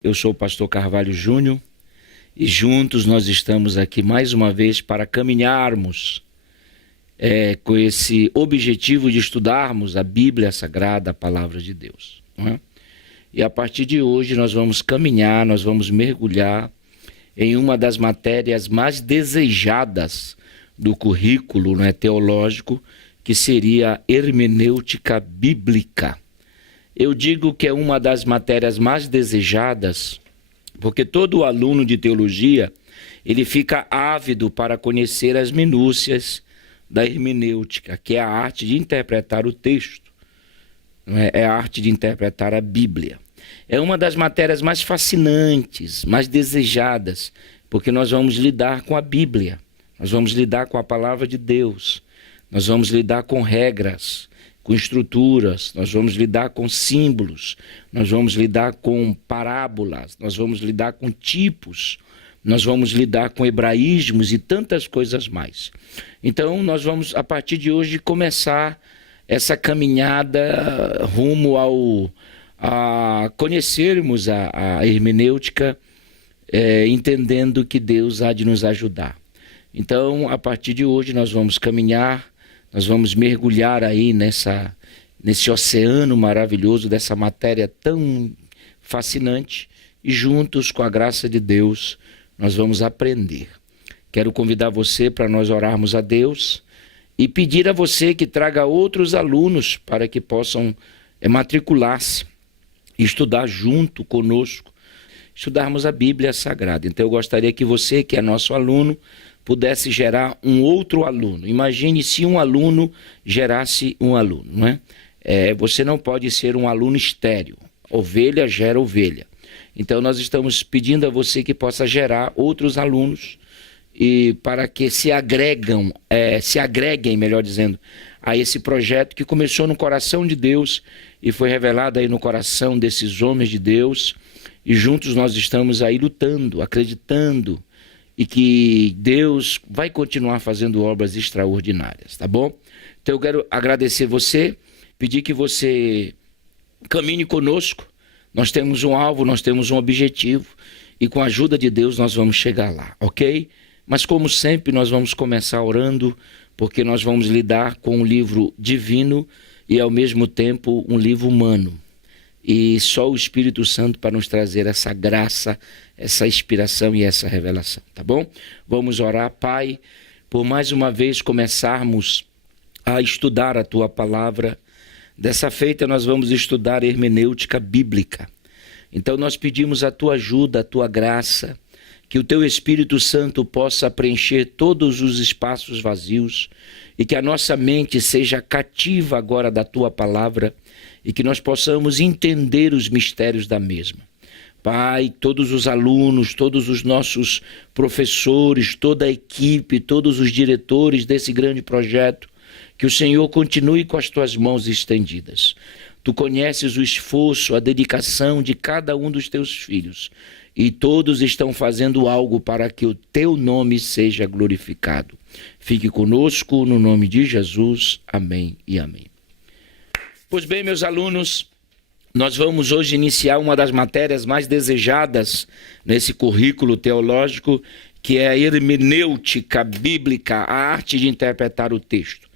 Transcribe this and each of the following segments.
Eu sou o pastor Carvalho Júnior e juntos nós estamos aqui mais uma vez para caminharmos com esse objetivo de estudarmos a Bíblia Sagrada, a Palavra de Deus. Não é? E a partir de hoje nós vamos caminhar, nós vamos mergulhar em uma das matérias mais desejadas do currículo, teológico, que seria a hermenêutica bíblica. Eu digo que é uma das matérias mais desejadas, porque todo aluno de teologia, ele fica ávido para conhecer as minúcias da hermenêutica, que é a arte de interpretar o texto, é a arte de interpretar a Bíblia. É uma das matérias mais fascinantes, mais desejadas, porque nós vamos lidar com a Bíblia, nós vamos lidar com a Palavra de Deus, nós vamos lidar com regras, com estruturas, nós vamos lidar com símbolos, nós vamos lidar com parábolas, nós vamos lidar com tipos, nós vamos lidar com hebraísmos e tantas coisas mais. Então nós vamos, a partir de hoje, começar essa caminhada rumo a conhecermos a hermenêutica, entendendo que Deus há de nos ajudar. Então, a partir de hoje, nós vamos caminhar, nós vamos mergulhar aí nesse oceano maravilhoso, dessa matéria tão fascinante, e juntos, com a graça de Deus, nós vamos aprender. Quero convidar você para nós orarmos a Deus e pedir a você que traga outros alunos para que possam matricular-se e estudar junto conosco, estudarmos a Bíblia Sagrada. Então eu gostaria que você, que é nosso aluno, pudesse gerar um outro aluno. Imagine se um aluno gerasse um aluno, não é? Você não pode ser um aluno estéril. Ovelha gera ovelha. Então nós estamos pedindo a você que possa gerar outros alunos e para que se agreguem, melhor dizendo, a esse projeto que começou no coração de Deus e foi revelado aí no coração desses homens de Deus. E juntos nós estamos aí lutando, acreditando, e que Deus vai continuar fazendo obras extraordinárias, tá bom? Então eu quero agradecer você, pedir que você caminhe conosco. Nós temos um alvo, nós temos um objetivo, e com a ajuda de Deus nós vamos chegar lá, ok? Mas como sempre nós vamos começar orando, porque nós vamos lidar com um livro divino e ao mesmo tempo um livro humano. E só o Espírito Santo para nos trazer essa graça, essa inspiração e essa revelação, tá bom? Vamos orar, Pai, por mais uma vez começarmos a estudar a Tua Palavra. Dessa feita nós vamos estudar hermenêutica bíblica. Então nós pedimos a Tua ajuda, a Tua graça, que o Teu Espírito Santo possa preencher todos os espaços vazios e que a nossa mente seja cativa agora da Tua Palavra e que nós possamos entender os mistérios da mesma. Pai, todos os alunos, todos os nossos professores, toda a equipe, todos os diretores desse grande projeto, que o Senhor continue com as Tuas mãos estendidas. Tu conheces o esforço, a dedicação de cada um dos Teus filhos e todos estão fazendo algo para que o Teu nome seja glorificado. Fique conosco no nome de Jesus. Amém e amém. Pois bem, meus alunos, nós vamos hoje iniciar uma das matérias mais desejadas nesse currículo teológico, que é a hermenêutica bíblica, a arte de interpretar o texto.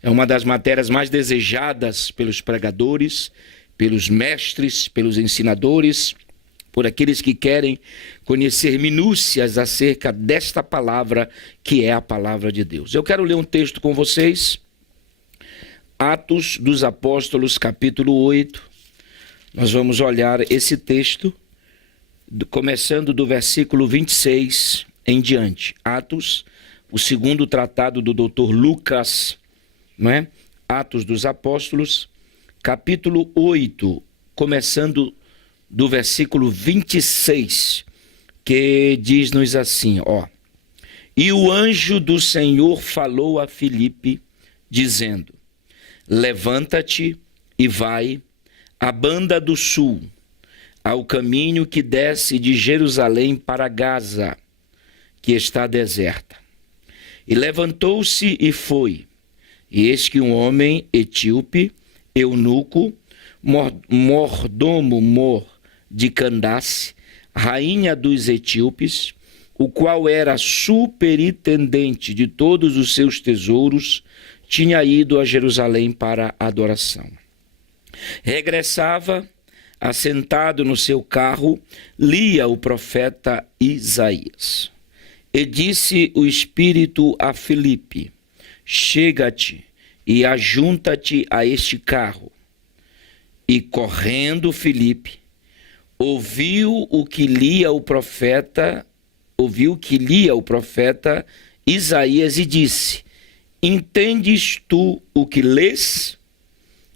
É uma das matérias mais desejadas pelos pregadores, pelos mestres, pelos ensinadores, por aqueles que querem conhecer minúcias acerca desta palavra, que é a palavra de Deus. Eu quero ler um texto com vocês, Atos dos Apóstolos, capítulo 8. Nós vamos olhar esse texto, começando do versículo 26 em diante. Atos, o segundo tratado do Dr. Lucas, não é? Atos dos Apóstolos, capítulo 8, começando do versículo 26, que diz-nos assim, ó. E o anjo do Senhor falou a Filipe, dizendo, levanta-te e vai à banda do sul, ao caminho que desce de Jerusalém para Gaza, que está deserta. E levantou-se e foi. E eis que um homem etíope, eunuco, mordomo de Candace, rainha dos etíopes, o qual era superintendente de todos os seus tesouros, tinha ido a Jerusalém para a adoração. Regressava, assentado no seu carro, lia o profeta Isaías. E disse o Espírito a Filipe: chega-te e ajunta-te a este carro. E correndo Filipe, ouviu que lia o profeta Isaías e disse: entendes tu o que lês?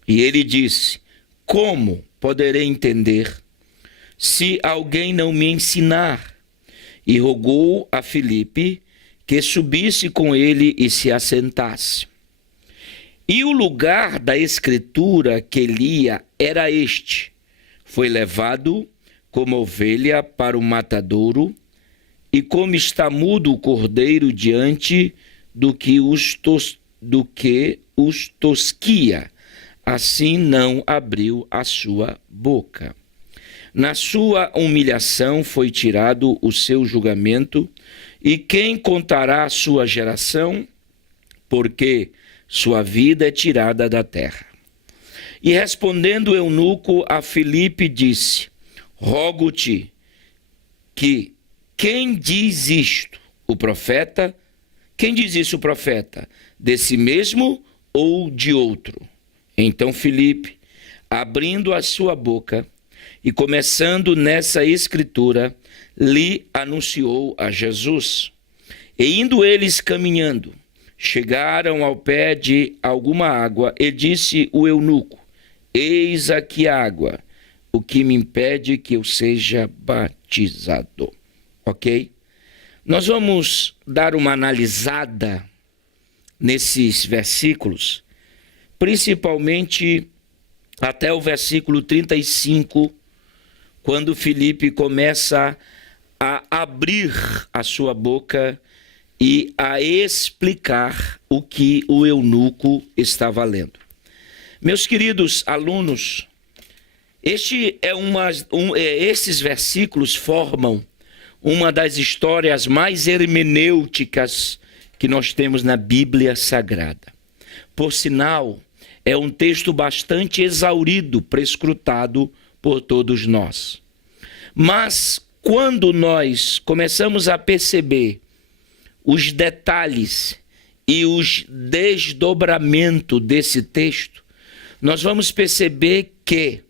E ele disse: como poderei entender, se alguém não me ensinar? E rogou a Filipe que subisse com ele e se assentasse. E o lugar da escritura que lia era este: foi levado como ovelha para o matadouro, e como está mudo o cordeiro diante do que os tosquia, assim não abriu a sua boca. Na sua humilhação foi tirado o seu julgamento, e quem contará a sua geração? Porque sua vida é tirada da terra. E respondendo o eunuco a Filipe disse: rogo-te que quem diz isto? O profeta? Quem diz isso o profeta? De si mesmo ou de outro? Então Filipe, abrindo a sua boca e começando nessa escritura, lhe anunciou a Jesus. E indo eles caminhando, chegaram ao pé de alguma água, e disse o eunuco: eis aqui a água, o que me impede que eu seja batizado. Ok? Nós vamos dar uma analisada nesses versículos, principalmente até o versículo 35, quando Filipe começa a abrir a sua boca e a explicar o que o eunuco estava lendo. Meus queridos alunos, esses versículos formam uma das histórias mais hermenêuticas que nós temos na Bíblia Sagrada. Por sinal, é um texto bastante exaurido, prescrutado por todos nós. Mas quando nós começamos a perceber os detalhes e os desdobramentos desse texto, nós vamos perceber que,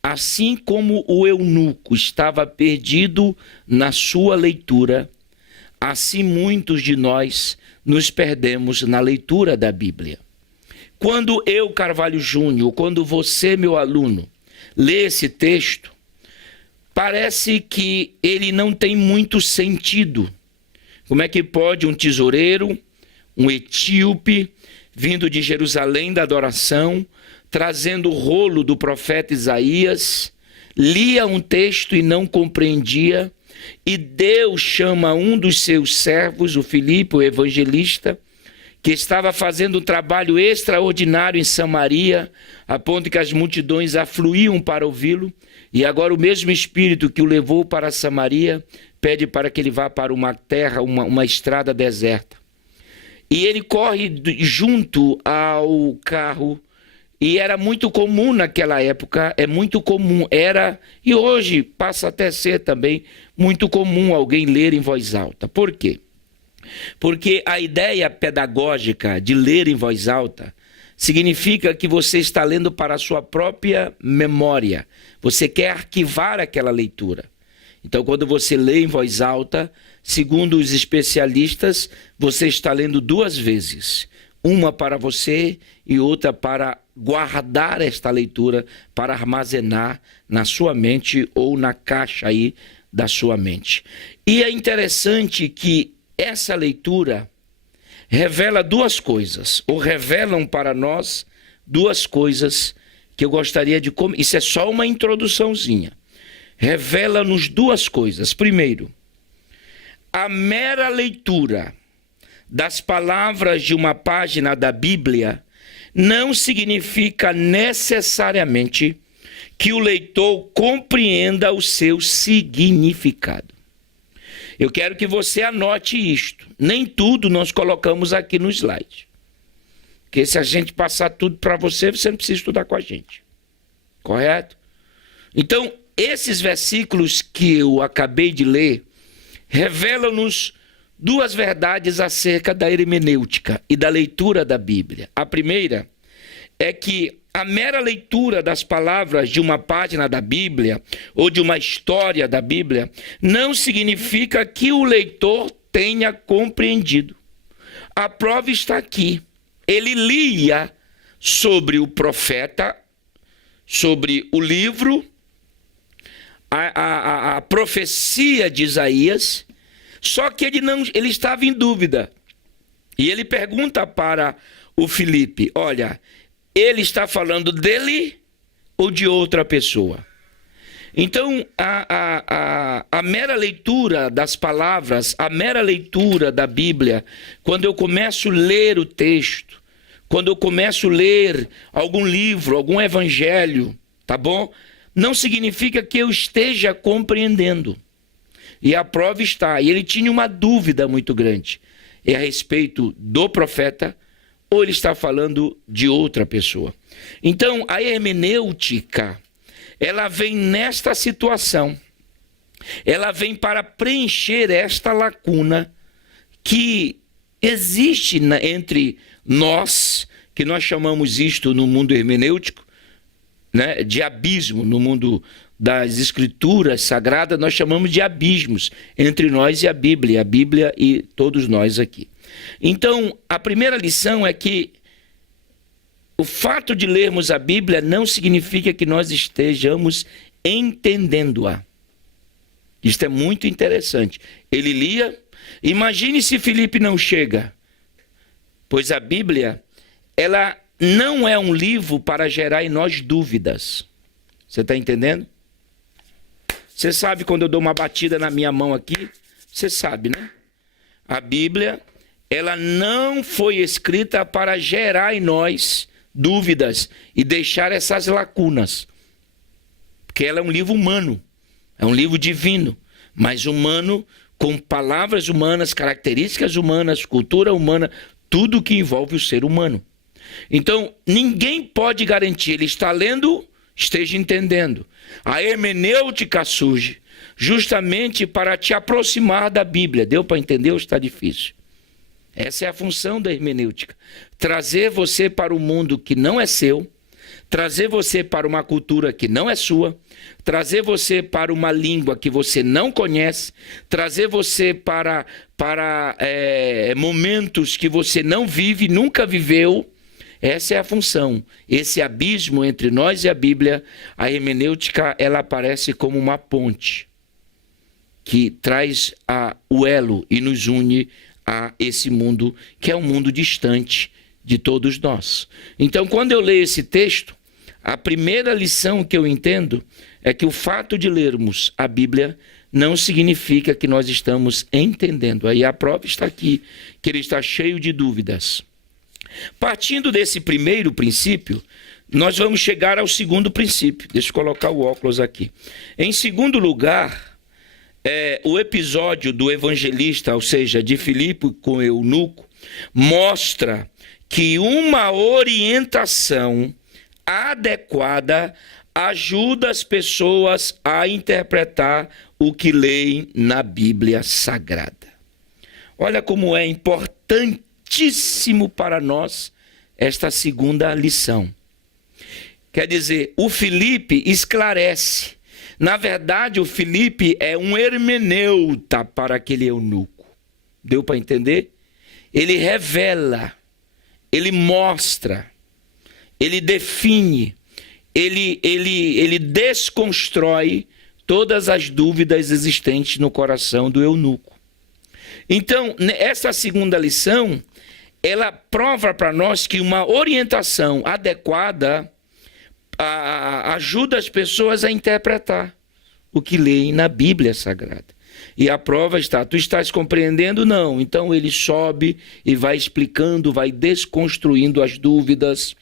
assim como o eunuco estava perdido na sua leitura, assim muitos de nós nos perdemos na leitura da Bíblia. Quando eu, Carvalho Júnior, quando você, meu aluno, lê esse texto, parece que ele não tem muito sentido. Como é que pode um tesoureiro, um etíope, vindo de Jerusalém da adoração, trazendo o rolo do profeta Isaías, lia um texto e não compreendia, e Deus chama um dos seus servos, o Filipe, o evangelista, que estava fazendo um trabalho extraordinário em Samaria, a ponto que as multidões afluíam para ouvi-lo, e agora o mesmo Espírito que o levou para Samaria pede para que ele vá para uma terra, uma estrada deserta. E ele corre junto ao carro, e era muito comum naquela época, é muito comum, era, e hoje passa até a ser também, muito comum alguém ler em voz alta. Por quê? Porque a ideia pedagógica de ler em voz alta significa que você está lendo para a sua própria memória. Você quer arquivar aquela leitura. Então, quando você lê em voz alta, segundo os especialistas, você está lendo duas vezes. Uma para você e outra para guardar esta leitura, para armazenar na sua mente ou na caixa aí da sua mente. E é interessante que essa leitura revela duas coisas, ou revelam para nós duas coisas que eu gostaria de... Isso é só uma introduçãozinha. Revela-nos duas coisas. Primeiro, a mera leitura das palavras de uma página da Bíblia não significa necessariamente que o leitor compreenda o seu significado. Eu quero que você anote isto. Nem tudo nós colocamos aqui no slide. Porque se a gente passar tudo para você, você não precisa estudar com a gente. Correto? Então, esses versículos que eu acabei de ler revelam-nos duas verdades acerca da hermenêutica e da leitura da Bíblia. A primeira é que a mera leitura das palavras de uma página da Bíblia ou de uma história da Bíblia não significa que o leitor tenha compreendido. A prova está aqui. Ele lia sobre o profeta, sobre o livro, a profecia de Isaías, só que ele estava em dúvida. E ele pergunta para o Filipe, olha, ele está falando dele ou de outra pessoa? Então, a mera leitura das palavras, a mera leitura da Bíblia, quando eu começo a ler o texto, quando eu começo a ler algum livro, algum evangelho, tá bom? Não significa que eu esteja compreendendo. E a prova está. E ele tinha uma dúvida muito grande. É a respeito do profeta ou ele está falando de outra pessoa? Então, a hermenêutica, ela vem nesta situação. Ela vem para preencher esta lacuna que existe entre nós, que nós chamamos isto no mundo hermenêutico, né, de abismo. No mundo das escrituras sagradas, nós chamamos de abismos entre nós e a Bíblia e todos nós aqui. Então, a primeira lição é que o fato de lermos a Bíblia não significa que nós estejamos entendendo-a. Isto é muito interessante. Ele lia, imagine se Filipe não chega, pois a Bíblia, ela não é um livro para gerar em nós dúvidas. Você está entendendo? Você sabe quando eu dou uma batida na minha mão aqui? Você sabe, né? A Bíblia, ela não foi escrita para gerar em nós dúvidas e deixar essas lacunas. Porque ela é um livro humano, é um livro divino, mas humano, com palavras humanas, características humanas, cultura humana, tudo que envolve o ser humano. Então, ninguém pode garantir, ele está lendo, esteja entendendo. A hermenêutica surge justamente para te aproximar da Bíblia. Deu para entender ou está difícil? Essa é a função da hermenêutica. Trazer você para um mundo que não é seu, trazer você para uma cultura que não é sua, trazer você para uma língua que você não conhece, trazer você para momentos que você não vive, nunca viveu. Essa é a função. Esse abismo entre nós e a Bíblia, a hermenêutica, ela aparece como uma ponte que traz o elo e nos une a esse mundo que é um mundo distante de todos nós. Então, quando eu leio esse texto, a primeira lição que eu entendo é que o fato de lermos a Bíblia não significa que nós estamos entendendo. Aí a prova está aqui, que ele está cheio de dúvidas. Partindo desse primeiro princípio, nós vamos chegar ao segundo princípio. Deixa eu colocar o óculos aqui. Em segundo lugar, o episódio do evangelista, ou seja, de Filipe com o eunuco, mostra que uma orientação adequada ajuda as pessoas a interpretar o que leem na Bíblia Sagrada. Olha como é importantíssimo para nós esta segunda lição. Quer dizer, o Filipe esclarece. Na verdade, o Filipe é um hermeneuta para aquele eunuco. Deu para entender? Ele revela, ele mostra, ele define, ele desconstrói todas as dúvidas existentes no coração do eunuco. Então, essa segunda lição, ela prova para nós que uma orientação adequada ajuda as pessoas a interpretar o que leem na Bíblia Sagrada. E a prova está, tu estás compreendendo? Não. Então ele sobe e vai explicando, vai desconstruindo as dúvidas.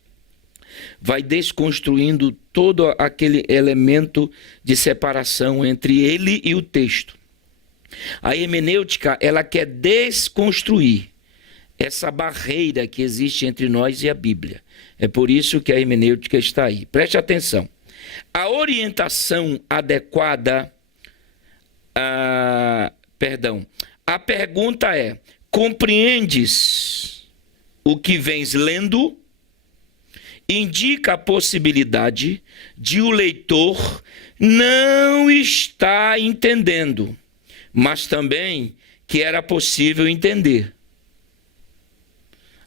vai desconstruindo todo aquele elemento de separação entre ele e o texto. A hermenêutica, ela quer desconstruir essa barreira que existe entre nós e a Bíblia. É por isso que a hermenêutica está aí. Preste atenção. A orientação adequada... A pergunta é: compreendes o que vens lendo? Indica a possibilidade de o leitor não estar entendendo, mas também que era possível entender.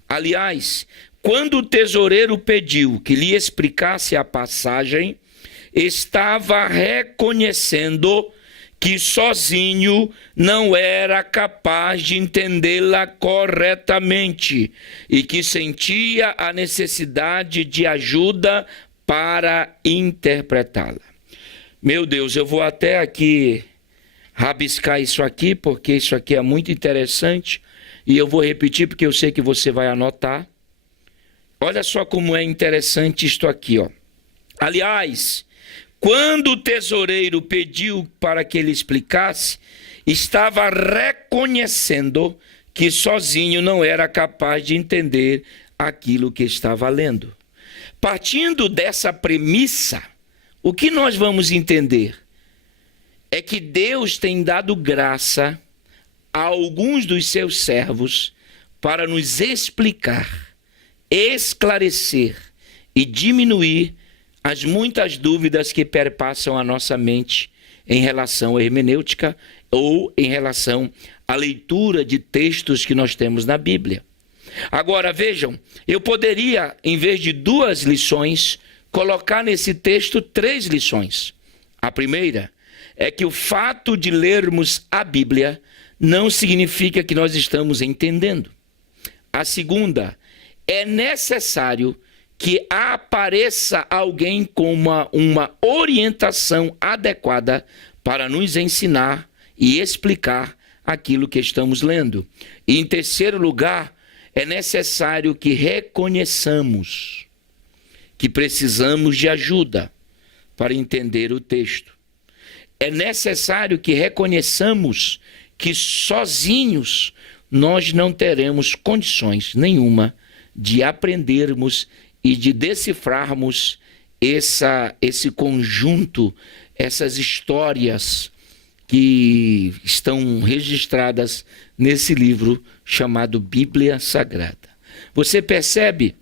Aliás, quando o tesoureiro pediu que lhe explicasse a passagem, estava reconhecendo que sozinho não era capaz de entendê-la corretamente e que sentia a necessidade de ajuda para interpretá-la. Meu Deus, eu vou até aqui rabiscar isso aqui, porque isso aqui é muito interessante, e eu vou repetir porque eu sei que você vai anotar. Olha só como é interessante isto aqui, ó. Aliás, quando o tesoureiro pediu para que ele explicasse, estava reconhecendo que sozinho não era capaz de entender aquilo que estava lendo. Partindo dessa premissa, o que nós vamos entender é que Deus tem dado graça a alguns dos seus servos para nos explicar, esclarecer e diminuir as muitas dúvidas que perpassam a nossa mente em relação à hermenêutica ou em relação à leitura de textos que nós temos na Bíblia. Agora vejam, eu poderia, em vez de 2 lições, colocar nesse texto 3 lições. A primeira é que o fato de lermos a Bíblia não significa que nós estamos entendendo. A segunda, é necessário que apareça alguém com uma orientação adequada para nos ensinar e explicar aquilo que estamos lendo. E em terceiro lugar, é necessário que reconheçamos que precisamos de ajuda para entender o texto. É necessário que reconheçamos que sozinhos nós não teremos condições nenhuma de aprendermos e de decifrarmos esse conjunto, essas histórias que estão registradas nesse livro chamado Bíblia Sagrada. Você percebe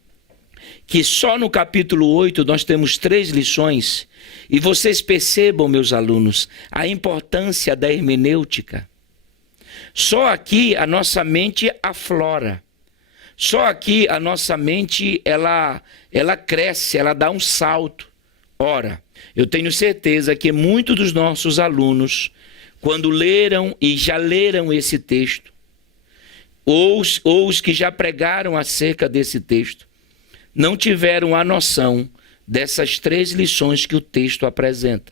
que só no capítulo 8 nós temos 3 lições, e vocês percebam, meus alunos, a importância da hermenêutica. Só aqui a nossa mente aflora. Só aqui a nossa mente, ela cresce, ela dá um salto. Ora, eu tenho certeza que muitos dos nossos alunos, quando leram e já leram esse texto, ou os que já pregaram acerca desse texto, não tiveram a noção dessas 3 lições que o texto apresenta.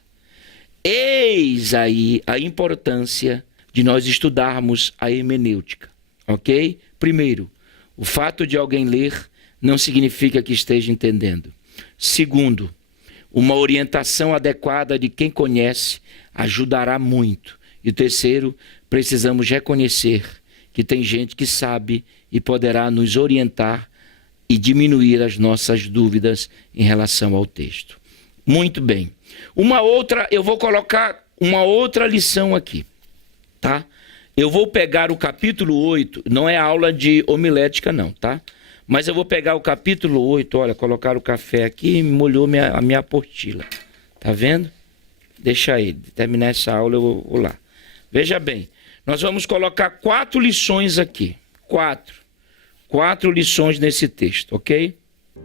Eis aí a importância de nós estudarmos a hermenêutica, ok? Primeiro, o fato de alguém ler não significa que esteja entendendo. Segundo, uma orientação adequada de quem conhece ajudará muito. E terceiro, precisamos reconhecer que tem gente que sabe e poderá nos orientar e diminuir as nossas dúvidas em relação ao texto. Muito bem. Eu vou colocar uma outra lição aqui, tá? Eu vou pegar o capítulo 8, não é aula de homilética não, tá? Mas eu vou pegar o capítulo 8, olha, colocar o café aqui e molhou a minha apostila. Tá vendo? Deixa aí, terminar essa aula eu vou lá. Veja bem, nós vamos colocar 4 lições aqui. 4 lições nesse texto, ok?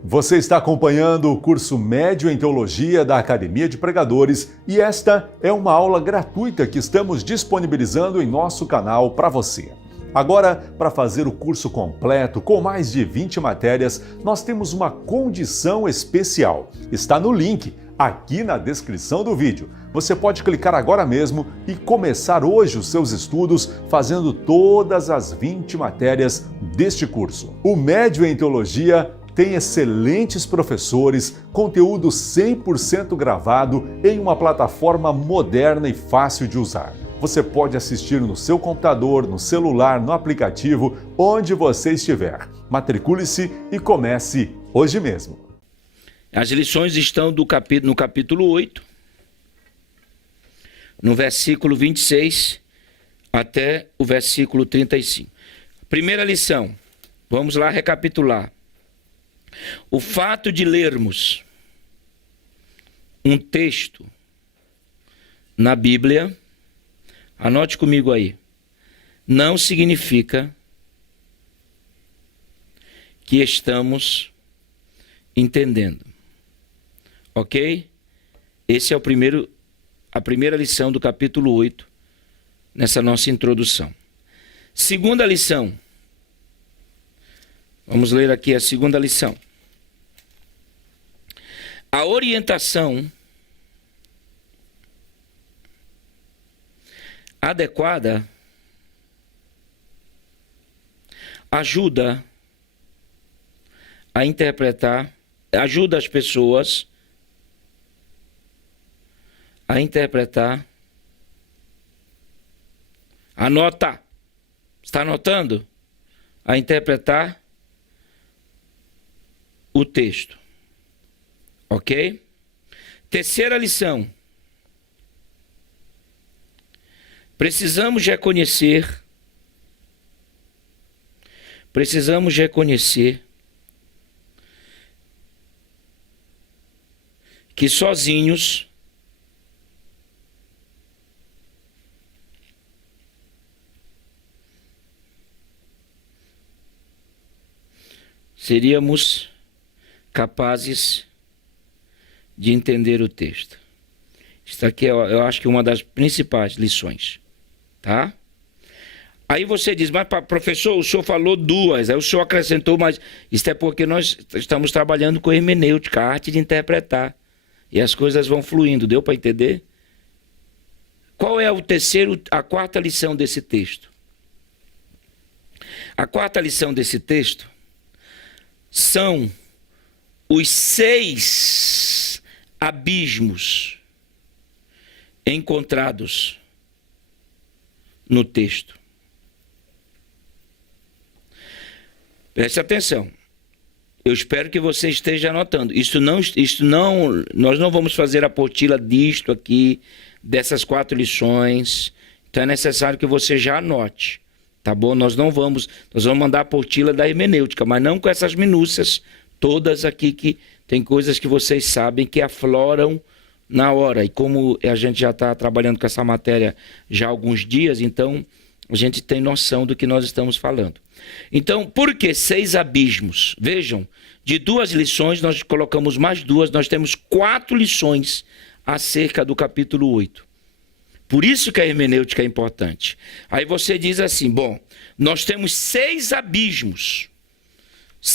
Você está acompanhando o curso Médio em Teologia da Academia de Pregadores e esta é uma aula gratuita que estamos disponibilizando em nosso canal para você. Agora, para fazer o curso completo com mais de 20 matérias, nós temos uma condição especial. Está no link aqui na descrição do vídeo. Você pode clicar agora mesmo e começar hoje os seus estudos fazendo todas as 20 matérias deste curso. O Médio em Teologia tem excelentes professores, conteúdo 100% gravado em uma plataforma moderna e fácil de usar. Você pode assistir no seu computador, no celular, no aplicativo, onde você estiver. Matricule-se e comece hoje mesmo. As lições estão no capítulo 8, no versículo 26 até o versículo 35. Primeira lição, vamos lá recapitular. O fato de lermos um texto na Bíblia, anote comigo aí, não significa que estamos entendendo. Ok? Esse é a primeira lição do capítulo 8, nessa nossa introdução. Segunda lição. Vamos ler aqui a segunda lição. A orientação adequada ajuda a interpretar, ajuda as pessoas a interpretar. Anota. Está anotando? A interpretar o texto. Ok? Terceira lição. Precisamos reconhecer que sozinhos seríamos capazes de entender o texto. Isso aqui eu acho que é uma das principais lições, tá? Aí você diz, mas professor, o senhor falou duas, aí o senhor acrescentou, mas isso é porque nós estamos trabalhando com hermenêutica, a arte de interpretar, e as coisas vão fluindo, deu para entender? Qual é a quarta lição desse texto? A quarta lição desse texto são os 6 abismos encontrados no texto. Preste atenção. Eu espero que você esteja anotando. Nós não vamos fazer a apostila disto aqui, dessas 4 lições. Então é necessário que você já anote. Tá bom? Nós vamos mandar a apostila da hermenêutica, mas não com essas minúcias todas aqui, que tem coisas que vocês sabem que afloram na hora. E como a gente já está trabalhando com essa matéria já há alguns dias, então a gente tem noção do que nós estamos falando. Então, por que 6 abismos? Vejam, de 2 lições nós colocamos mais 2, nós temos 4 lições acerca do capítulo 8. Por isso que a hermenêutica é importante. Aí você diz assim, bom, nós temos 6 abismos.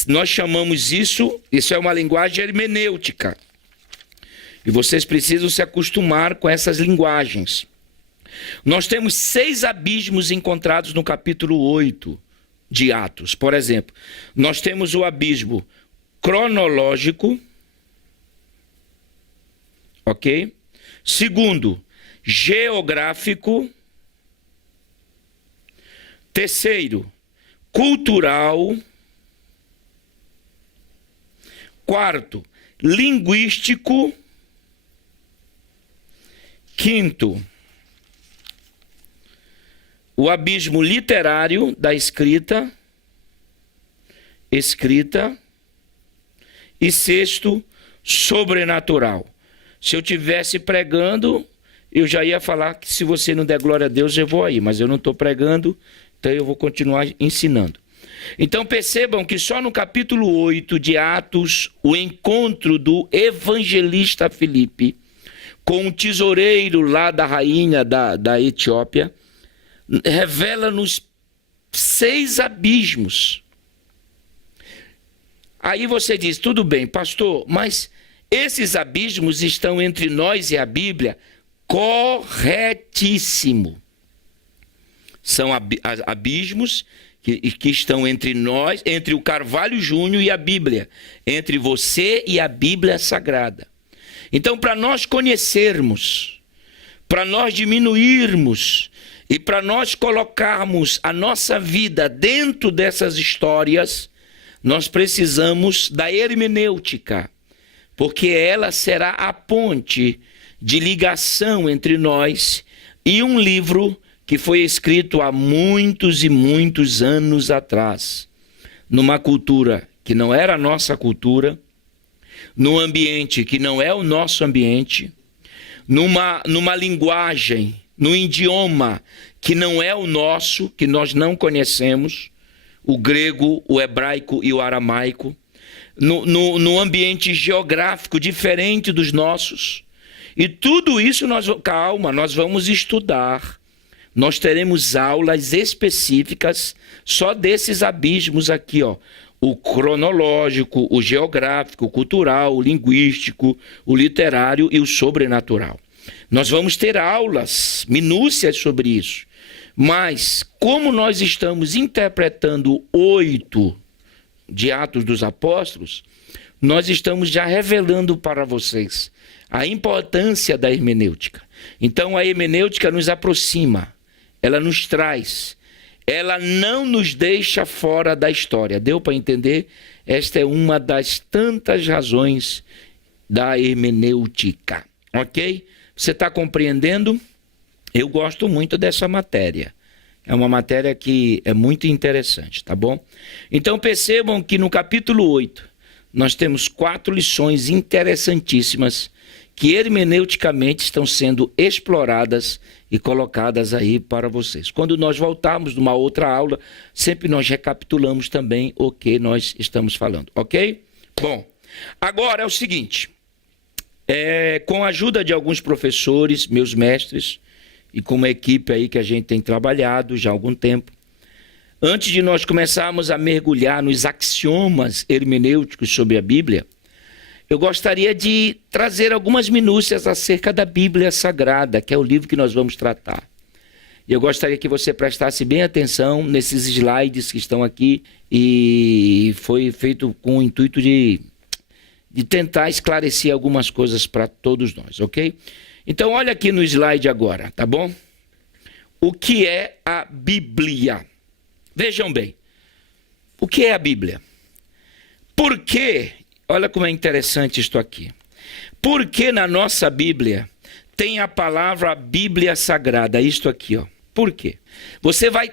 Nós chamamos isso é uma linguagem hermenêutica. E vocês precisam se acostumar com essas linguagens. Nós temos 6 abismos encontrados no capítulo 8 de Atos. Por exemplo, nós temos o abismo cronológico, ok? Segundo, geográfico. Terceiro, cultural. Quarto, linguístico. Quinto, o abismo literário da escrita. E sexto, sobrenatural. Se eu estivesse pregando, eu já ia falar que se você não der glória a Deus, eu vou aí. Mas eu não estou pregando, então eu vou continuar ensinando. Então percebam que só no capítulo 8 de Atos, o encontro do evangelista Filipe com o tesoureiro lá da rainha da Etiópia, revela-nos 6 abismos. Aí você diz, tudo bem, pastor, mas esses abismos estão entre nós e a Bíblia? Corretíssimo. São abismos que estão entre nós, entre o Carvalho Júnior e a Bíblia, entre você e a Bíblia Sagrada. Então, para nós conhecermos, para nós diminuirmos e para nós colocarmos a nossa vida dentro dessas histórias, nós precisamos da hermenêutica, porque ela será a ponte de ligação entre nós e um livro que foi escrito há muitos e muitos anos atrás, numa cultura que não era a nossa cultura, num ambiente que não é o nosso ambiente, numa linguagem, num idioma que não é o nosso, que nós não conhecemos, o grego, o hebraico e o aramaico, no ambiente geográfico diferente dos nossos. E tudo isso, nós vamos estudar. Nós teremos aulas específicas só desses abismos aqui, ó. O cronológico, o geográfico, o cultural, o linguístico, o literário e o sobrenatural. Nós vamos ter aulas, minúcias sobre isso. Mas, como nós estamos interpretando 8 de Atos dos Apóstolos, nós estamos já revelando para vocês a importância da hermenêutica. Então, a hermenêutica nos aproxima, ela nos traz, ela não nos deixa fora da história. Deu para entender? Esta é uma das tantas razões da hermenêutica, ok? Você está compreendendo? Eu gosto muito dessa matéria. É uma matéria que é muito interessante, tá bom? Então percebam que no capítulo 8, nós temos 4 lições interessantíssimas que hermeneuticamente estão sendo exploradas e colocadas aí para vocês. Quando nós voltarmos numa outra aula, sempre nós recapitulamos também o que nós estamos falando, ok? Bom, agora é o seguinte, com a ajuda de alguns professores, meus mestres, e com uma equipe aí que a gente tem trabalhado já há algum tempo, antes de nós começarmos a mergulhar nos axiomas hermenêuticos sobre a Bíblia, eu gostaria de trazer algumas minúcias acerca da Bíblia Sagrada, que é o livro que nós vamos tratar. E eu gostaria que você prestasse bem atenção nesses slides que estão aqui, e foi feito com o intuito de tentar esclarecer algumas coisas para todos nós, ok? Então, olha aqui no slide agora, tá bom? O que é a Bíblia? Vejam bem, o que é a Bíblia? Por quê? Olha como é interessante isto aqui. Por que na nossa Bíblia tem a palavra Bíblia Sagrada? Isto aqui, ó. Por quê?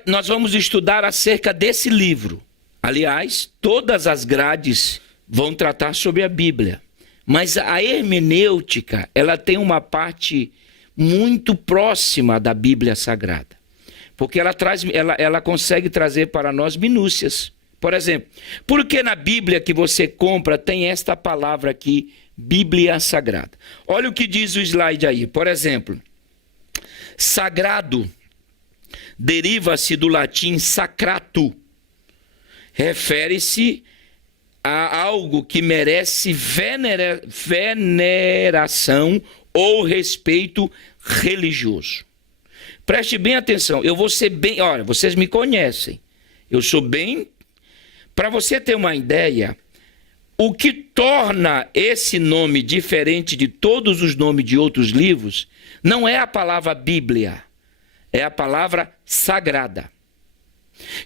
Nós vamos estudar acerca desse livro. Aliás, todas as grades vão tratar sobre a Bíblia. Mas a hermenêutica, ela tem uma parte muito próxima da Bíblia Sagrada. Porque ela consegue trazer para nós minúcias. Por exemplo, por que na Bíblia que você compra tem esta palavra aqui, Bíblia Sagrada? Olha o que diz o slide aí. Por exemplo, sagrado deriva-se do latim sacratu. Refere-se a algo que merece veneração ou respeito religioso. Preste bem atenção, eu vou ser bem... Olha, vocês me conhecem, eu sou bem... Para você ter uma ideia, o que torna esse nome diferente de todos os nomes de outros livros, não é a palavra Bíblia, é a palavra sagrada.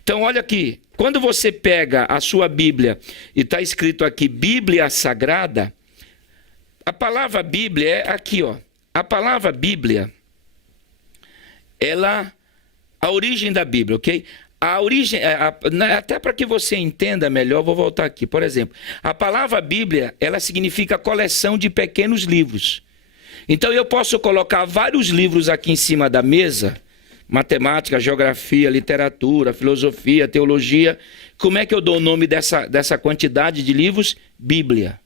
Então, olha aqui, quando você pega a sua Bíblia e está escrito aqui Bíblia Sagrada, a palavra Bíblia é aqui, ó. A palavra Bíblia, a origem da Bíblia, ok? A origem, até para que você entenda melhor, vou voltar aqui. Por exemplo, a palavra Bíblia, ela significa coleção de pequenos livros. Então eu posso colocar vários livros aqui em cima da mesa, matemática, geografia, literatura, filosofia, teologia. Como é que eu dou o nome dessa quantidade de livros? Bíblia.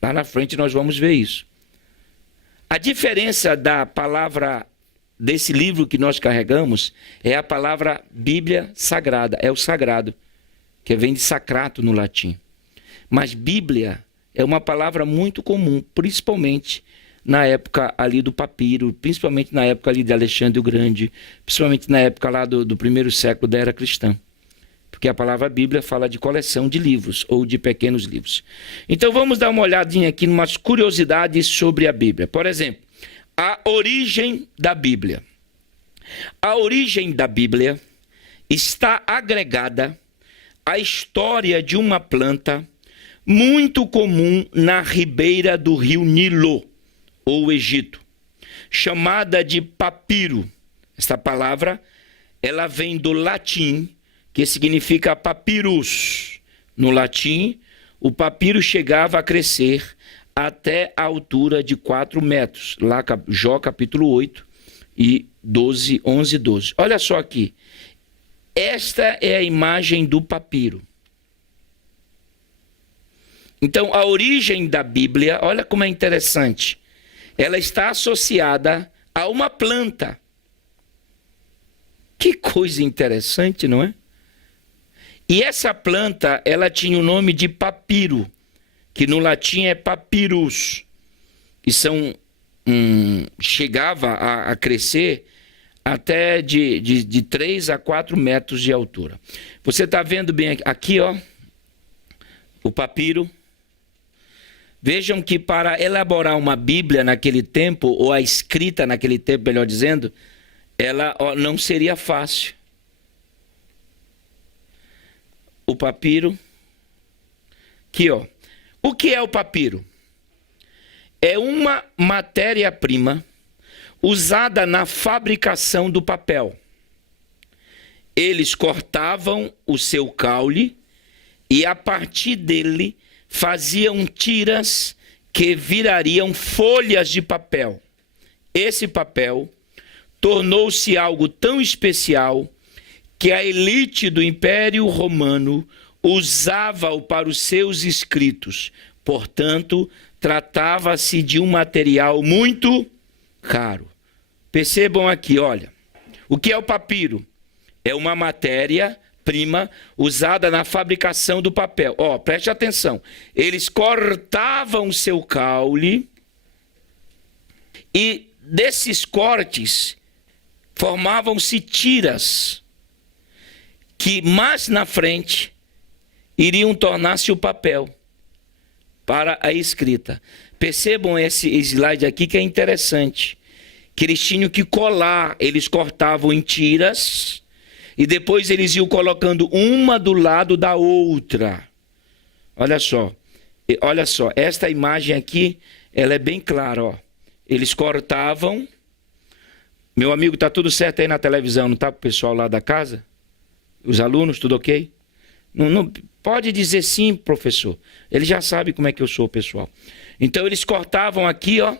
Lá na frente nós vamos ver isso. A diferença da palavra desse livro que nós carregamos é a palavra Bíblia Sagrada, é o sagrado, que vem de sacrato no latim. Mas Bíblia é uma palavra muito comum, principalmente na época ali do papiro, principalmente na época ali de Alexandre o Grande, principalmente na época lá do primeiro século da era cristã. porque a palavra Bíblia fala de coleção de livros ou de pequenos livros. Então vamos dar uma olhadinha aqui em umas curiosidades sobre a Bíblia. Por exemplo, a origem da Bíblia. A origem da Bíblia está agregada à história de uma planta muito comum na ribeira do rio Nilo, ou Egito, chamada de papiro. Esta palavra, ela vem do latim, que significa papyrus. No latim, o papiro chegava a crescer até a altura de 4 metros. Lá, Jó capítulo 8 e 11, 12. Olha só aqui. Esta é a imagem do papiro. Então, a origem da Bíblia, olha como é interessante. Ela está associada a uma planta. Que coisa interessante, não é? E essa planta, ela tinha o nome de papiro, que no latim é papyrus, que chegava a crescer até de 3 a 4 metros de altura. Você está vendo bem aqui, ó, o papiro. Vejam que para elaborar uma Bíblia naquele tempo, ou a escrita naquele tempo, melhor dizendo, ela não seria fácil. O papiro. Aqui, ó. O que é o papiro? É uma matéria-prima usada na fabricação do papel. Eles cortavam o seu caule e a partir dele faziam tiras que virariam folhas de papel. Esse papel tornou-se algo tão especial que a elite do Império Romano usava-o para os seus escritos. Portanto, tratava-se de um material muito caro. Percebam aqui, olha. O que é o papiro? É uma matéria-prima usada na fabricação do papel. Ó, preste atenção. Eles cortavam o seu caule e desses cortes formavam-se tiras que mais na frente iriam tornar-se o papel para a escrita. Percebam esse slide aqui que é interessante. Que eles tinham que colar, eles cortavam em tiras e depois eles iam colocando uma do lado da outra. Olha só, esta imagem aqui, ela é bem clara, ó. Eles cortavam. Meu amigo, tá tudo certo aí na televisão, não tá pro pessoal lá da casa? Os alunos, tudo ok? Não, pode dizer sim, professor. Ele já sabe como é que eu sou, pessoal. Então eles cortavam aqui, ó.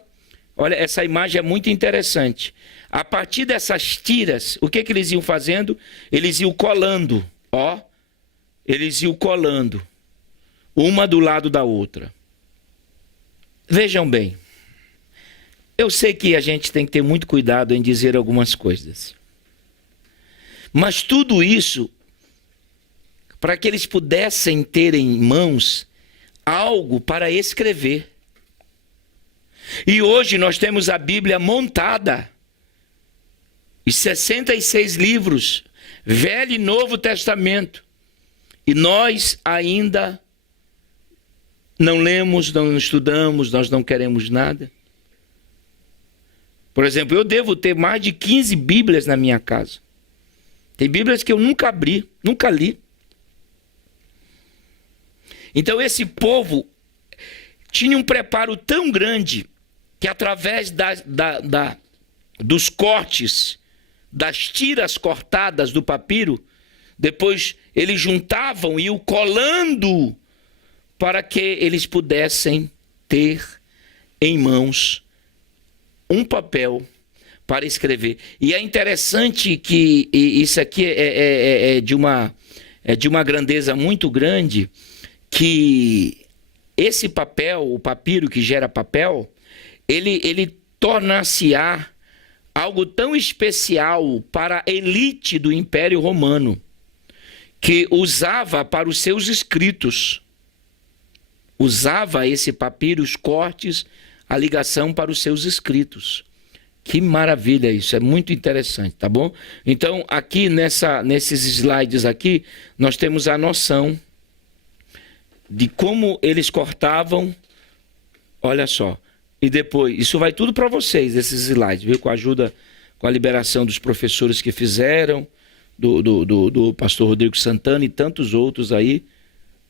Olha, essa imagem é muito interessante. A partir dessas tiras, o que eles iam fazendo? Eles iam colando, ó. Eles iam colando, uma do lado da outra. Vejam bem. Eu sei que a gente tem que ter muito cuidado em dizer algumas coisas. Mas tudo isso, para que eles pudessem ter em mãos algo para escrever. E hoje nós temos a Bíblia montada. Os 66 livros, Velho e Novo Testamento. E nós ainda não lemos, não estudamos, nós não queremos nada. Por exemplo, eu devo ter mais de 15 Bíblias na minha casa. Tem Bíblias que eu nunca abri, nunca li. Então esse povo tinha um preparo tão grande que através dos cortes, das tiras cortadas do papiro, depois eles juntavam e iam colando para que eles pudessem ter em mãos um papel para escrever. E é interessante que isso aqui é de uma grandeza muito grande, que esse papel, o papiro que gera papel, ele torna-se-á algo tão especial para a elite do Império Romano, que usava para os seus escritos, usava esse papiro, os cortes, a ligação para os seus escritos. Que maravilha isso, é muito interessante, tá bom? Então, aqui nesses slides aqui, nós temos a noção de como eles cortavam, olha só. E depois, isso vai tudo para vocês, esses slides, viu? Com a ajuda, com a liberação dos professores que fizeram, do pastor Rodrigo Santana e tantos outros aí,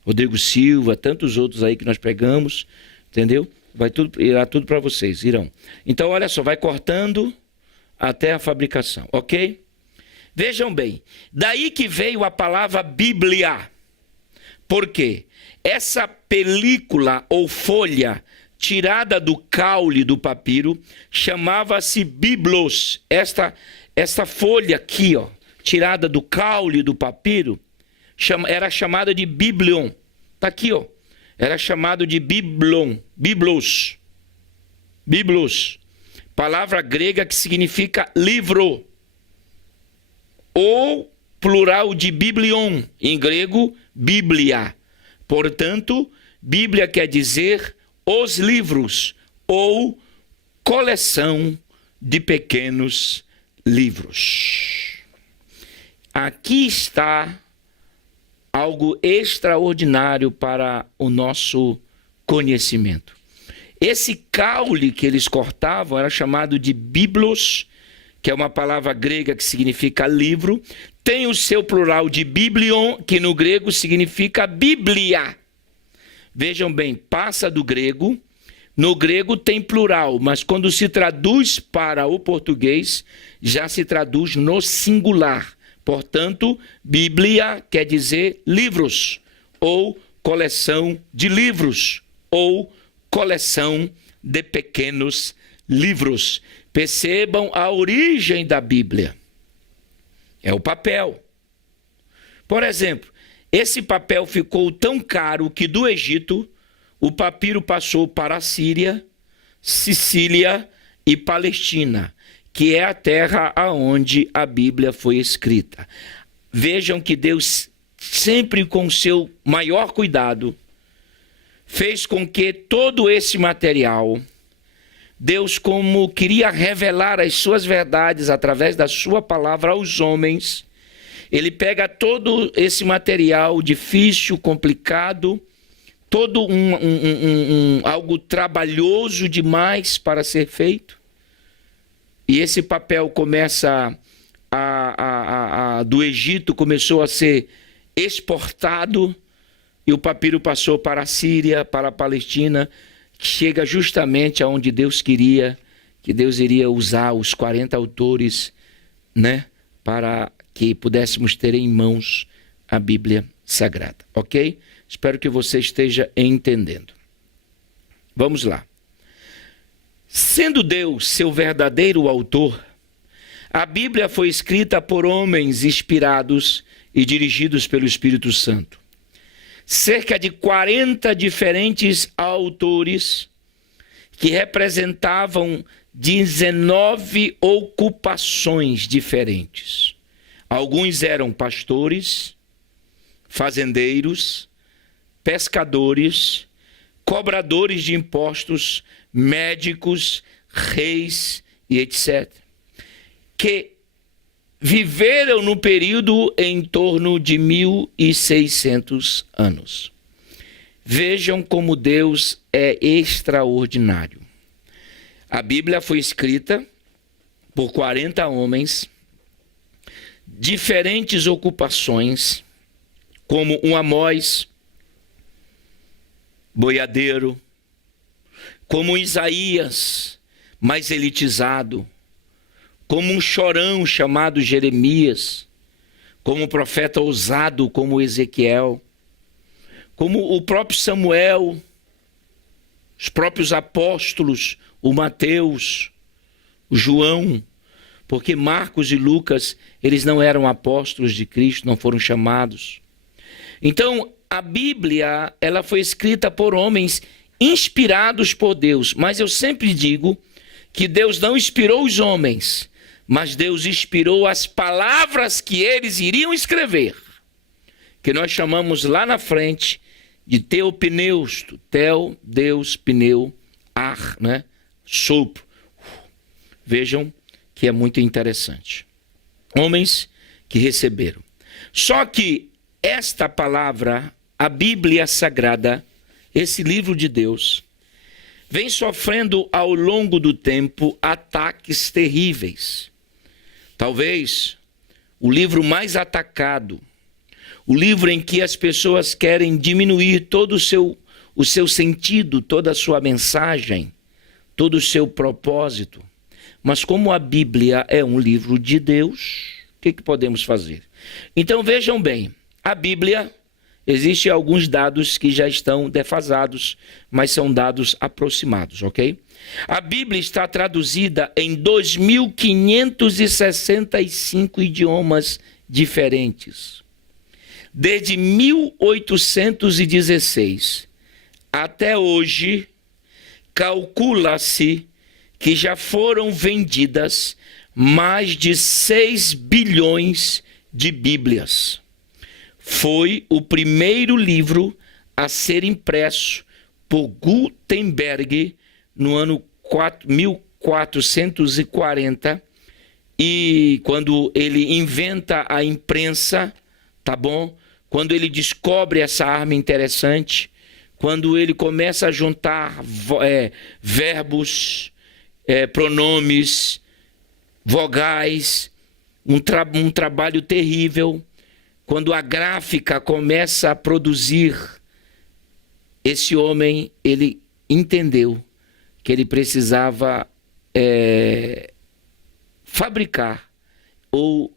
Rodrigo Silva, tantos outros aí que nós pegamos, entendeu? Irá tudo para vocês, irão. Então, olha só, vai cortando até a fabricação, ok? Vejam bem, daí que veio a palavra Bíblia. Por quê? Essa película ou folha tirada do caule do papiro chamava-se biblos. Esta folha aqui, ó, tirada do caule do papiro, era chamada de biblion. Está aqui, ó. Era chamado de biblon, biblos. Biblos. Palavra grega que significa livro. Ou plural de biblion, em grego, bíblia. Portanto, Bíblia quer dizer os livros ou coleção de pequenos livros. Aqui está algo extraordinário para o nosso conhecimento. Esse caule que eles cortavam era chamado de biblos, que é uma palavra grega que significa livro, tem o seu plural de biblion, que no grego significa bíblia. Vejam bem, passa do grego, no grego tem plural, mas quando se traduz para o português, já se traduz no singular. Portanto, Bíblia quer dizer livros, ou coleção de livros, ou coleção de pequenos livros. Percebam a origem da Bíblia. É o papel. Por exemplo, esse papel ficou tão caro que do Egito, o papiro passou para a Síria, Sicília e Palestina, que é a terra aonde a Bíblia foi escrita. Vejam que Deus, sempre com seu maior cuidado, fez com que todo esse material, Deus, como queria revelar as suas verdades através da sua palavra aos homens, ele pega todo esse material difícil, complicado, todo algo trabalhoso demais para ser feito, e esse papel começa do Egito começou a ser exportado, e o papiro passou para a Síria, para a Palestina, que chega justamente aonde Deus queria, que Deus iria usar os 40 autores, né, para que pudéssemos ter em mãos a Bíblia Sagrada, ok? Espero que você esteja entendendo. Vamos lá. Sendo Deus seu verdadeiro autor, a Bíblia foi escrita por homens inspirados e dirigidos pelo Espírito Santo. Cerca de 40 diferentes autores que representavam 19 ocupações diferentes. Alguns eram pastores, fazendeiros, pescadores, cobradores de impostos, médicos, reis e etc. Que viveram no período em torno de 1.600 anos. Vejam como Deus é extraordinário. A Bíblia foi escrita por 40 homens, diferentes ocupações, como um Amós, boiadeiro, como Isaías, mais elitizado, como um chorão chamado Jeremias, como um profeta ousado como Ezequiel, como o próprio Samuel, os próprios apóstolos, o Mateus, o João, porque Marcos e Lucas, eles não eram apóstolos de Cristo, não foram chamados. Então, a Bíblia, ela foi escrita por homens inspirados por Deus, mas eu sempre digo que Deus não inspirou os homens, mas Deus inspirou as palavras que eles iriam escrever, que nós chamamos lá na frente de teopneusto, tel, Deus, pneu, ar, né? Sopro. Vejam que é muito interessante. Homens que receberam. Só que esta palavra, a Bíblia Sagrada, esse livro de Deus, vem sofrendo ao longo do tempo ataques terríveis. Talvez o livro mais atacado, o livro em que as pessoas querem diminuir todo o seu sentido, toda a sua mensagem, todo o seu propósito. Mas como a Bíblia é um livro de Deus, o que podemos fazer? Então vejam bem, a Bíblia, existem alguns dados que já estão defasados, mas são dados aproximados, ok? A Bíblia está traduzida em 2.565 idiomas diferentes. Desde 1816 até hoje, calcula-se que já foram vendidas mais de 6 bilhões de Bíblias. Foi o primeiro livro a ser impresso por Gutenberg no ano 1440, e quando ele inventa a imprensa, tá bom? Quando ele descobre essa arma interessante, quando ele começa a juntar verbos, pronomes, vogais, um trabalho terrível. Quando a gráfica começa a produzir, esse homem, ele entendeu que ele precisava fabricar ou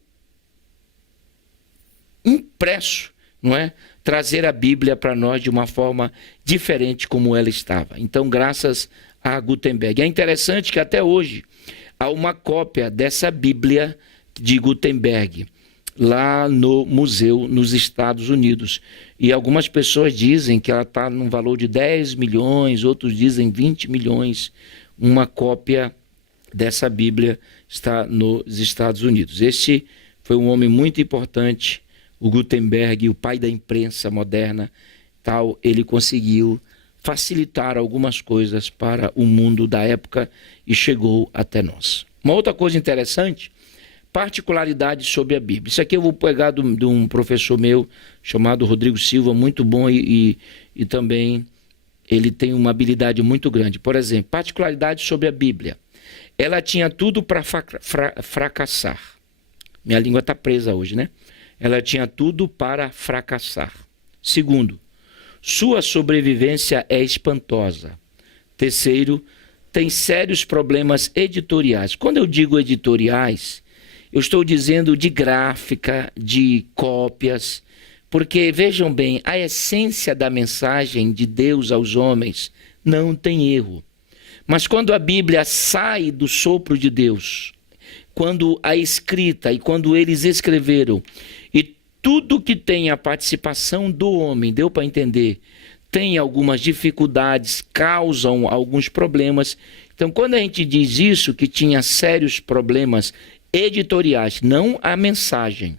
impresso, não é? Trazer a Bíblia para nós de uma forma diferente como ela estava. Então, graças a Gutenberg. É interessante que até hoje há uma cópia dessa Bíblia de Gutenberg lá no museu nos Estados Unidos. E algumas pessoas dizem que ela está num valor de 10 milhões, outros dizem 20 milhões. Uma cópia dessa Bíblia está nos Estados Unidos. Este foi um homem muito importante, o Gutenberg, o pai da imprensa moderna, tal. Ele conseguiu facilitar algumas coisas para o mundo da época e chegou até nós. Uma outra coisa interessante, particularidades sobre a Bíblia. Isso aqui eu vou pegar de um professor meu chamado Rodrigo Silva, muito bom e também ele tem uma habilidade muito grande. Por exemplo, particularidades sobre a Bíblia. Ela tinha tudo para fracassar. Minha língua está presa hoje, né? Ela tinha tudo para fracassar. Segundo, sua sobrevivência é espantosa. Terceiro, tem sérios problemas editoriais. Quando eu digo editoriais, eu estou dizendo de gráfica, de cópias, porque, vejam bem, a essência da mensagem de Deus aos homens não tem erro. Mas quando a Bíblia sai do sopro de Deus, quando a escrita e quando eles escreveram, e tudo que tem a participação do homem, deu para entender, tem algumas dificuldades, causam alguns problemas. Então, quando a gente diz isso, que tinha sérios problemas editoriais, não a mensagem,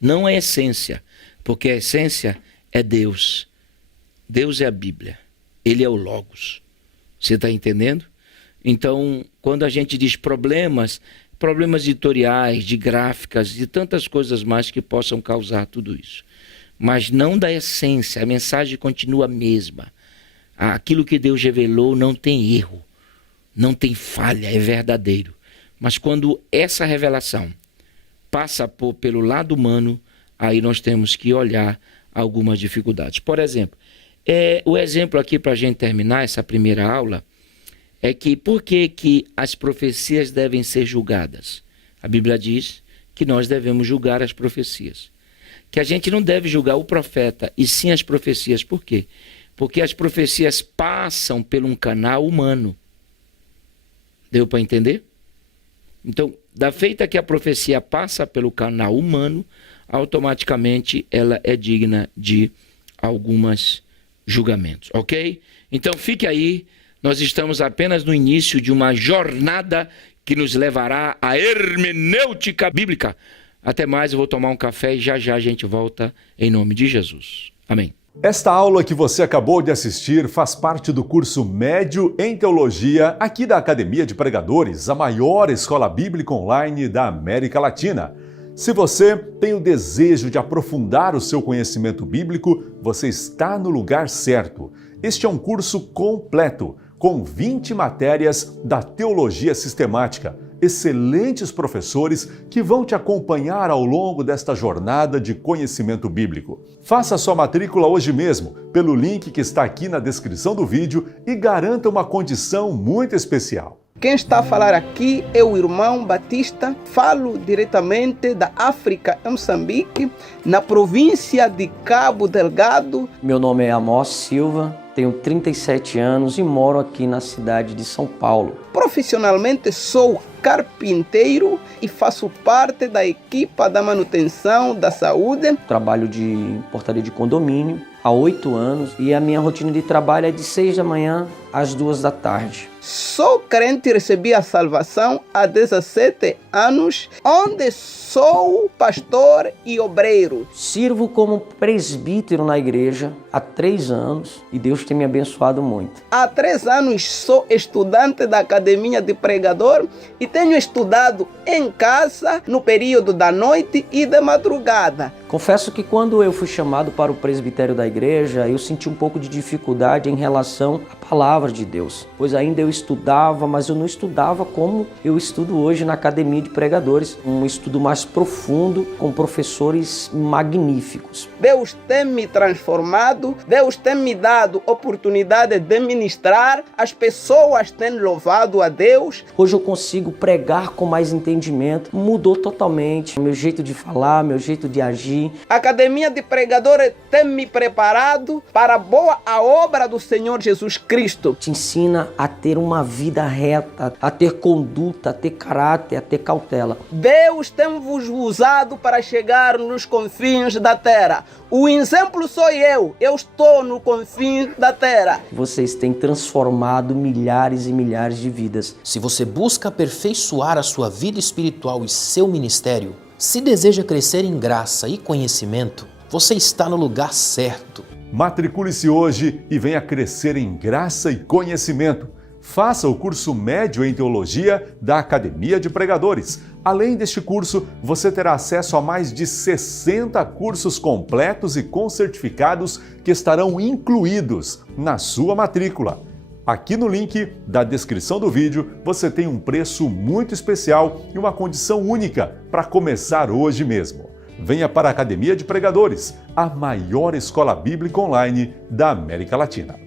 não a essência, porque a essência é Deus. Deus é a Bíblia, Ele é o Logos. Você está entendendo? Então, quando a gente diz problemas editoriais, de gráficas, de tantas coisas mais que possam causar tudo isso. Mas não da essência, a mensagem continua a mesma. Aquilo que Deus revelou não tem erro, não tem falha, é verdadeiro. Mas quando essa revelação passa pelo lado humano, aí nós temos que olhar algumas dificuldades. Por exemplo, o exemplo aqui para a gente terminar essa primeira aula é que por que as profecias devem ser julgadas? A Bíblia diz que nós devemos julgar as profecias. Que a gente não deve julgar o profeta, e sim as profecias. Por quê? Porque as profecias passam por um canal humano. Deu para entender? Então, da feita que a profecia passa pelo canal humano, automaticamente ela é digna de alguns julgamentos, ok? Então fique aí, nós estamos apenas no início de uma jornada que nos levará à hermenêutica bíblica. Até mais, eu vou tomar um café e já a gente volta em nome de Jesus. Amém. Esta aula que você acabou de assistir faz parte do curso Médio em Teologia aqui da Academia de Pregadores, a maior escola bíblica online da América Latina. Se você tem o desejo de aprofundar o seu conhecimento bíblico, você está no lugar certo. Este é um curso completo, com 20 matérias da teologia sistemática. Excelentes professores que vão te acompanhar ao longo desta jornada de conhecimento bíblico. Faça sua matrícula hoje mesmo, pelo link que está aqui na descrição do vídeo e garanta uma condição muito especial. Quem está a falar aqui é o irmão Batista. Falo diretamente da África, em Moçambique, na província de Cabo Delgado. Meu nome é Amós Silva, tenho 37 anos e moro aqui na cidade de São Paulo. Profissionalmente sou carpinteiro e faço parte da equipa da manutenção da saúde. Trabalho de portaria de condomínio há 8 anos e a minha rotina de trabalho é de 6 da manhã às 2 da tarde. Sou crente e recebi a salvação há 17 anos, onde sou pastor e obreiro. Sirvo como presbítero na igreja há 3 anos e Deus tem me abençoado muito. Há 3 anos sou estudante da Academia de Pregador e tenho estudado em casa no período da noite e da madrugada. Confesso que quando eu fui chamado para o presbitério da igreja, eu senti um pouco de dificuldade em relação à palavra de Deus, pois ainda eu estudava, mas eu não estudava como eu estudo hoje na Academia de Pregadores, um estudo mais profundo, com professores magníficos. Deus tem me transformado, Deus tem me dado oportunidade de ministrar, as pessoas têm louvado a Deus. Hoje eu consigo pregar com mais entendimento, mudou totalmente meu jeito de falar, meu jeito de agir. A Academia de Pregadores tem me preparado para a boa obra do Senhor Jesus Cristo. Te ensina a ter uma vida reta, a ter conduta, a ter caráter, a ter cautela. Deus tem vos usado para chegar nos confins da terra. O exemplo sou eu estou no confim da terra. Vocês têm transformado milhares e milhares de vidas. Se você busca aperfeiçoar a sua vida espiritual e seu ministério, se deseja crescer em graça e conhecimento, você está no lugar certo. Matricule-se hoje e venha crescer em graça e conhecimento. Faça o curso Médio em Teologia da Academia de Pregadores. Além deste curso, você terá acesso a mais de 60 cursos completos e com certificados que estarão incluídos na sua matrícula. Aqui no link da descrição do vídeo, você tem um preço muito especial e uma condição única para começar hoje mesmo. Venha para a Academia de Pregadores, a maior escola bíblica online da América Latina.